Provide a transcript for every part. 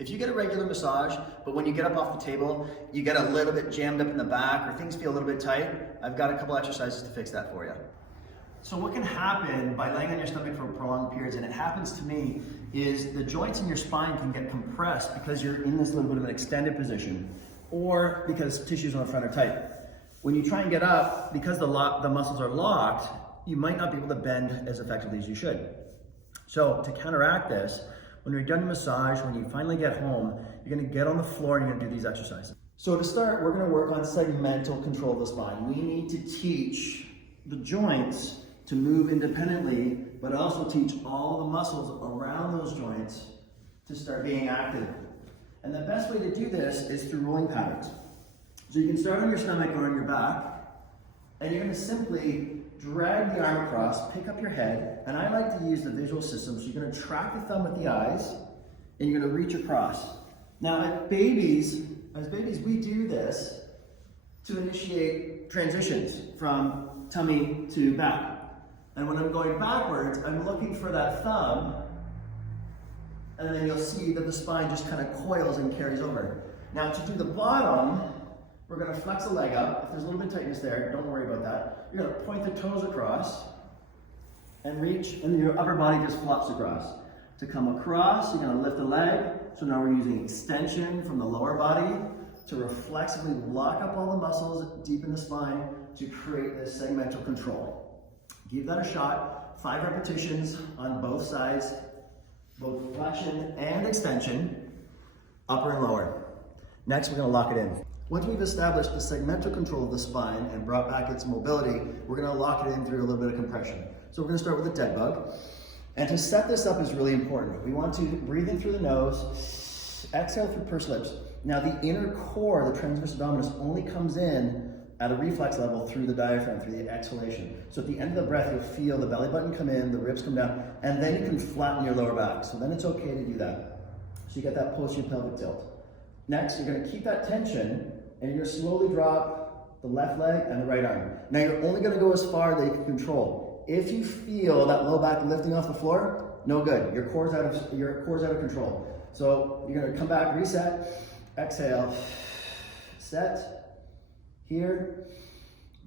If you get a regular massage, but when you get up off the table, you get a little bit jammed up in the back or things feel a little bit tight, I've got a couple exercises to fix that for you. So what can happen by laying on your stomach for prolonged periods, and it happens to me, is the joints in your spine can get compressed because you're in this little bit of an extended position, or because tissues on the front are tight. When you try and get up, because the muscles are locked, you might not be able to bend as effectively as you should. So to counteract this, when you're done your massage, when you finally get home, you're gonna get on the floor and you're gonna do these exercises. So to start, we're gonna work on segmental control of the spine. We need to teach the joints to move independently, but also teach all the muscles around those joints to start being active. And the best way to do this is through rolling patterns. So you can start on your stomach or on your back, and you're gonna simply drag the arm across, pick up your head, and I like to use the visual system. So you're gonna track the thumb with the eyes, and you're gonna reach across. Now as babies, we do this to initiate transitions from tummy to back. And when I'm going backwards, I'm looking for that thumb, and then you'll see that the spine just kind of coils and carries over. Now to do the bottom, we're gonna flex the leg up. If there's a little bit of tightness there, don't worry about that. You're gonna point the toes across and reach, and your upper body just flops across. To come across, you're gonna lift the leg. So now we're using extension from the lower body to reflexively lock up all the muscles deep in the spine to create this segmental control. Give that a shot, 5 repetitions on both sides, both flexion and extension, upper and lower. Next, we're gonna lock it in. Once we've established the segmental control of the spine and brought back its mobility, we're gonna lock it in through a little bit of compression. So we're gonna start with a dead bug. And to set this up is really important. We want to breathe in through the nose, exhale through pursed lips. Now the inner core, the transverse abdominis, only comes in at a reflex level through the diaphragm, through the exhalation. So at the end of the breath, you'll feel the belly button come in, the ribs come down, and then you can flatten your lower back. So then it's okay to do that. So you get that posterior pelvic tilt. Next, you're gonna keep that tension, and you're gonna slowly drop the left leg and the right arm. Now you're only gonna go as far that you can control. If you feel that low back lifting off the floor, no good. Your core's out of control. So you're gonna come back, reset, exhale, set, here,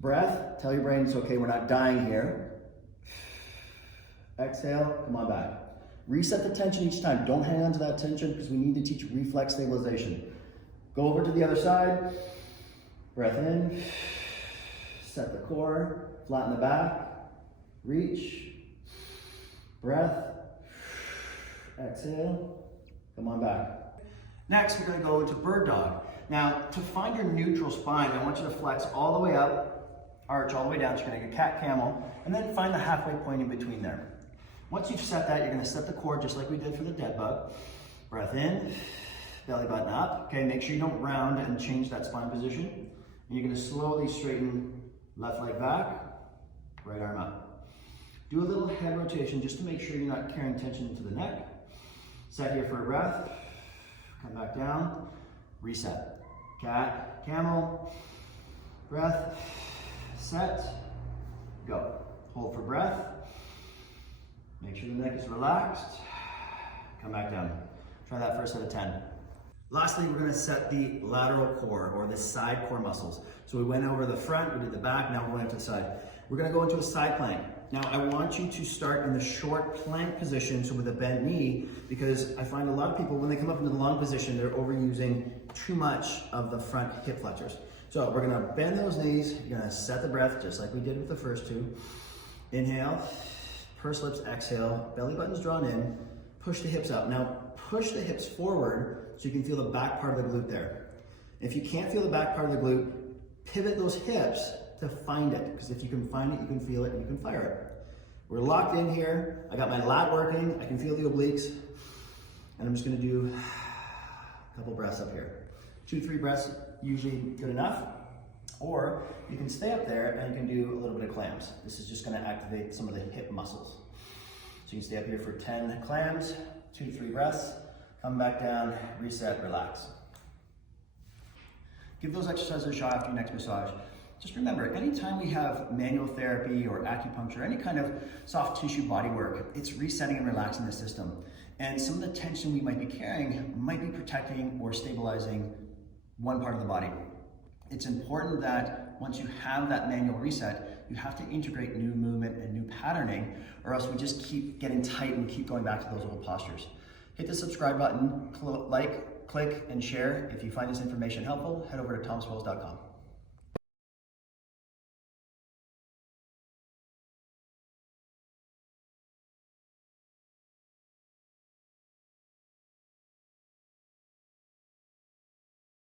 breath, tell your brain it's okay, we're not dying here. Exhale, come on back. Reset the tension each time. Don't hang on to that tension because we need to teach reflex stabilization. Go over to the other side, breath in, set the core, flatten the back, reach, breath, exhale, come on back. Next, we're gonna go into bird dog. Now, to find your neutral spine, I want you to flex all the way up, arch all the way down, so you're gonna get cat camel, and then find the halfway point in between there. Once you've set that, you're gonna set the core just like we did for the dead bug. Breath in, belly button up. Okay, make sure you don't round and change that spine position. And you're gonna slowly straighten left leg back, right arm up. Do a little head rotation just to make sure you're not carrying tension into the neck. Set here for a breath, come back down, reset. Cat, camel, breath, set, go. Hold for breath. Make sure the neck is relaxed. Come back down. Try that for a set of 10. Lastly, we're gonna set the lateral core or the side core muscles. So we went over the front, we did the back, now we're going to the side. We're gonna go into a side plank. Now I want you to start in the short plank position, so with a bent knee, because I find a lot of people, when they come up into the long position, they're overusing too much of the front hip flexors. So we're gonna bend those knees, you're gonna set the breath just like we did with the first two. Inhale, pursed lips, exhale, belly button's drawn in, push the hips up. Now push the hips forward so you can feel the back part of the glute there. If you can't feel the back part of the glute, pivot those hips to find it, because if you can find it, you can feel it and you can fire it. We're locked in here. I got my lat working. I can feel the obliques. And I'm just gonna do a couple breaths up here. 2-3 breaths, usually good enough. Or you can stay up there and you can do a little bit of clams. This is just gonna activate some of the hip muscles. So you can stay up here for 10 clams, 2-3 breaths, come back down, reset, relax. Give those exercises a shot after your next massage. Just remember, anytime we have manual therapy or acupuncture, any kind of soft tissue body work, it's resetting and relaxing the system. And some of the tension we might be carrying might be protecting or stabilizing one part of the body. It's important that once you have that manual reset, you have to integrate new movement and new patterning, or else we just keep getting tight and keep going back to those old postures. Hit the subscribe button, like, click, and share. If you find this information helpful, head over to tomswells.com.